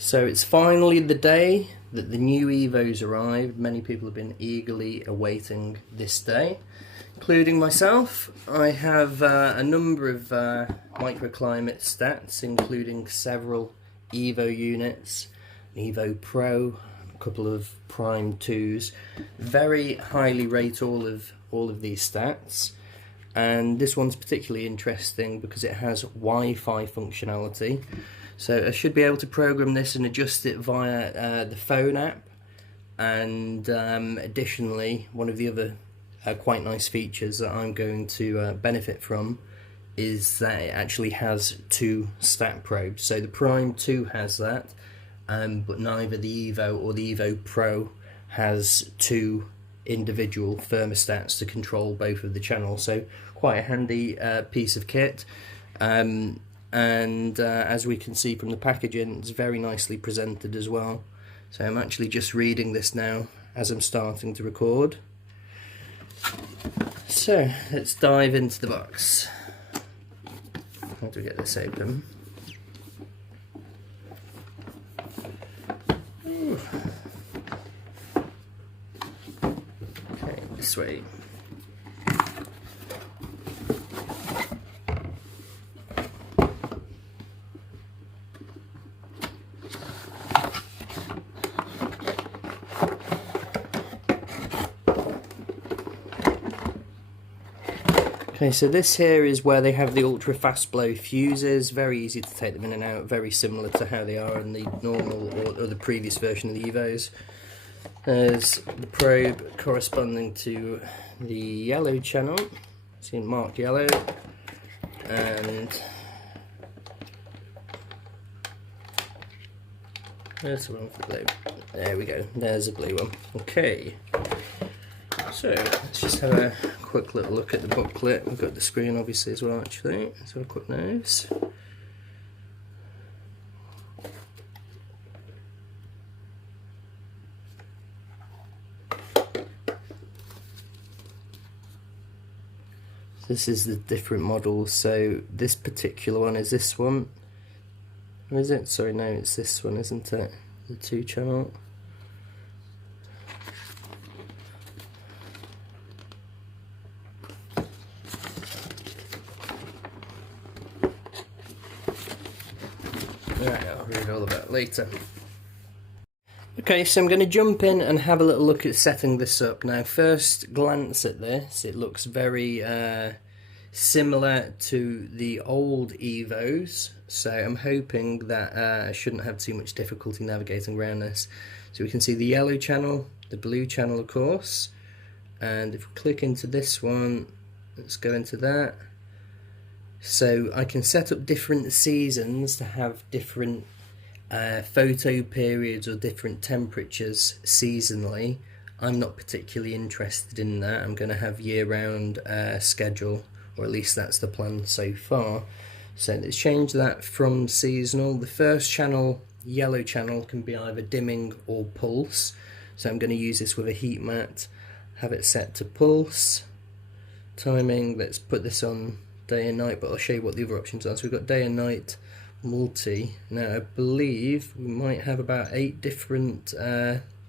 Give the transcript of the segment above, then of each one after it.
So it's finally the day that the new Evos arrived. Many people have been eagerly awaiting this day, including myself. I have a number of microclimate stats, including several Evo units, an Evo Pro, a couple of Prime 2s. Very highly rate all of these stats. And this one's particularly interesting because it has Wi-Fi functionality. So I should be able to program this and adjust it via the phone app. And additionally, one of the other quite nice features that I'm going to benefit from is that it actually has two stat probes. So the Prime 2 has that, but neither the Evo or the Evo Pro has two individual thermostats to control both of the channels. So quite a handy piece of kit. And as we can see from the packaging, it's very nicely presented as well. So I'm actually just reading this now as I'm starting to record. So let's dive into the box. How do we get this open? Ooh. Okay, this way. Okay, so this here is where they have the ultra fast blow fuses. Very easy to take them in and out, very similar to how they are in the normal or the previous version of the Evos. There's the probe corresponding to the yellow channel, seen marked yellow, and there's the one for the blue. There we go, there's a blue one. Okay. So let's just have a quick little look at the booklet. We've got the screen obviously as well actually. Let's have a quick nose. This is the different models. So this particular one is this one. Or is it? Sorry, no, it's this one, isn't it? The 2 channel. Right, I'll read all about it later. Okay, so I'm going to jump in and have a little look at setting this up. Now, first glance at this, it looks very similar to the old Evos, so I'm hoping that I shouldn't have too much difficulty navigating around this. So we can see the yellow channel, the blue channel of course, and if we click into this one, let's go into that. So I can set up different seasons to have different photo periods or different temperatures seasonally. I'm not particularly interested in that. I'm going to have year-round schedule, or at least that's the plan so far. So let's change that from seasonal. The first channel, yellow channel, can be either dimming or pulse. So I'm going to use this with a heat mat, have it set to pulse. Timing, let's put this on day and night, but I'll show you what the other options are. So we've got day and night, multi. Now I believe we might have about 8 different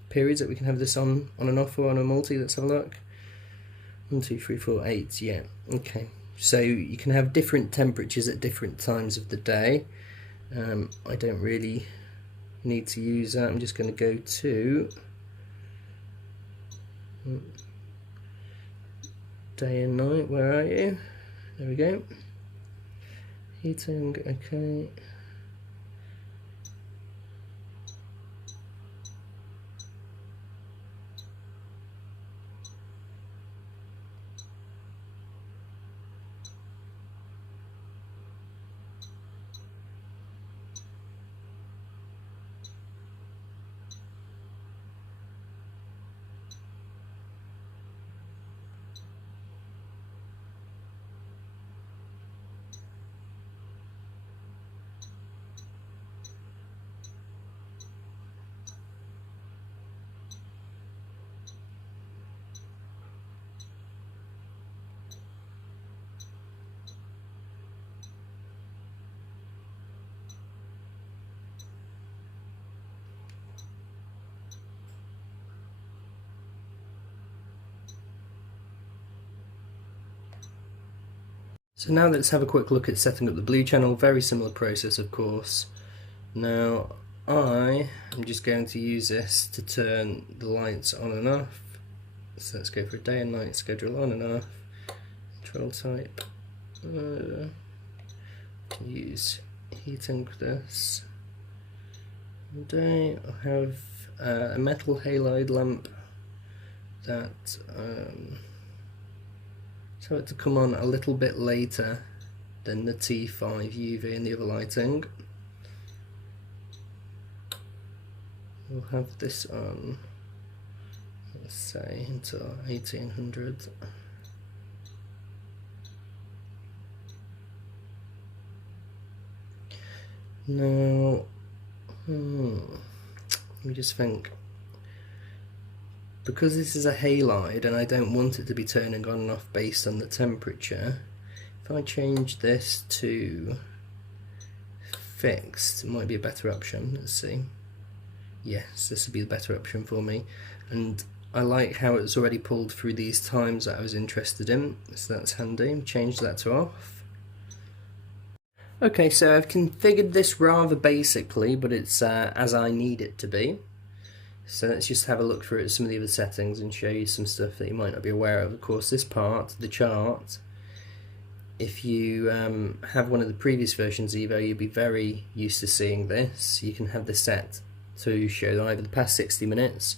periods that we can have this on and off or on a multi. Let's have a look. 1, 2, 3, 4, 8. Yeah, okay. So you can have different temperatures at different times of the day. I don't really need to use that. I'm just going to go to day and night. Where are you? There we go. Heating, okay. So now let's have a quick look at setting up the blue channel. Very similar process, of course. Now I am just going to use this to turn the lights on and off. So let's go for a day and night schedule, on and off. Control type. Can use heating for this. Day I have a metal halide lamp that tell it to come on a little bit later than the T5 UV and the other lighting. We'll have this on, let's say, until 1800. Now, let me just think. Because this is a halide and I don't want it to be turning on and off based on the temperature, if I change this to fixed, it might be a better option. Let's see. Yes, this would be the better option for me, and I like how it's already pulled through these times that I was interested in, so that's handy. Change that to off. Okay, so I've configured this rather basically, but it's as I need it to be. So let's just have a look through some of the other settings and show you some stuff that you might not be aware of. Of course, this part, the chart, if you have one of the previous versions of Evo, you'll be very used to seeing this. You can have this set to show either the past 60 minutes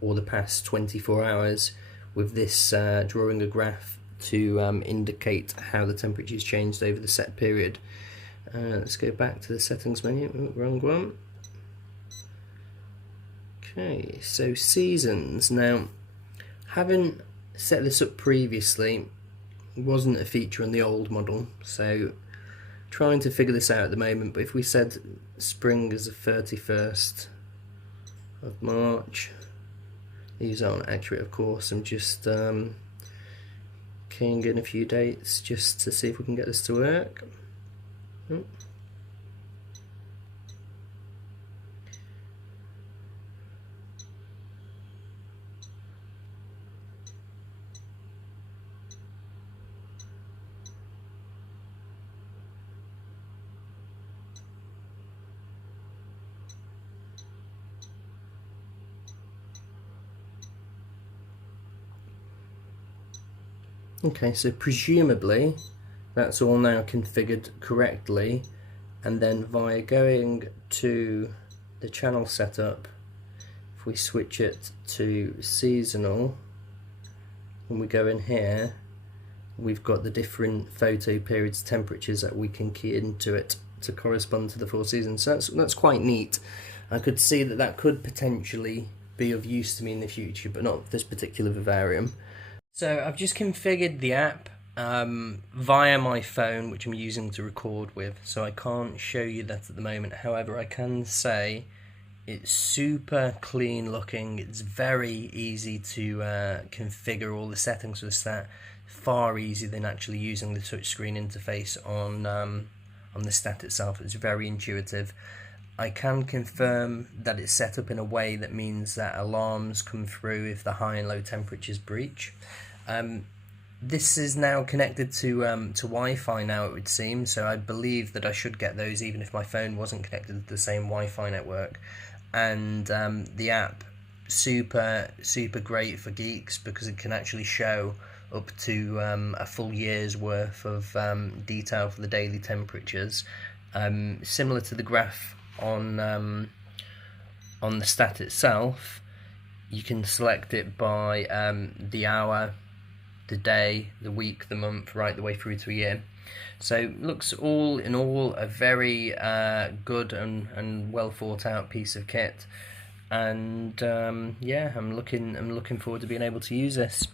or the past 24 hours with this drawing a graph to indicate how the temperature's changed over the set period. Let's go back to the settings menu. Ooh, wrong one. Okay, so seasons. Now, having set this up previously wasn't a feature on the old model, so trying to figure this out at the moment, but if we said spring is the 31st of March, these aren't accurate of course, I'm just keying in a few dates just to see if we can get this to work. Okay, so presumably that's all now configured correctly, and then via going to the channel setup, if we switch it to seasonal, when we go in here, we've got the different photo periods temperatures that we can key into it to correspond to the 4 seasons. So that's quite neat. I could see that that could potentially be of use to me in the future, but not this particular vivarium. So I've just configured the app via my phone, which I'm using to record with, so I can't show you that at the moment. However, I can say it's super clean looking. It's very easy to configure all the settings with that. Far easier than actually using the touchscreen interface on the stat itself. It's very intuitive. I can confirm that it's set up in a way that means that alarms come through if the high and low temperatures breach. This is now connected to Wi-Fi now, it would seem, so I believe that I should get those even if my phone wasn't connected to the same Wi-Fi network. And the app, super great for geeks because it can actually show up to a full year's worth of detail for the daily temperatures, similar to the graph on the stat itself. You can select it by the hour, the day, the week, the month, right the way through to a year. So looks all in all a very good and well thought out piece of kit, and yeah, I'm looking forward to being able to use this.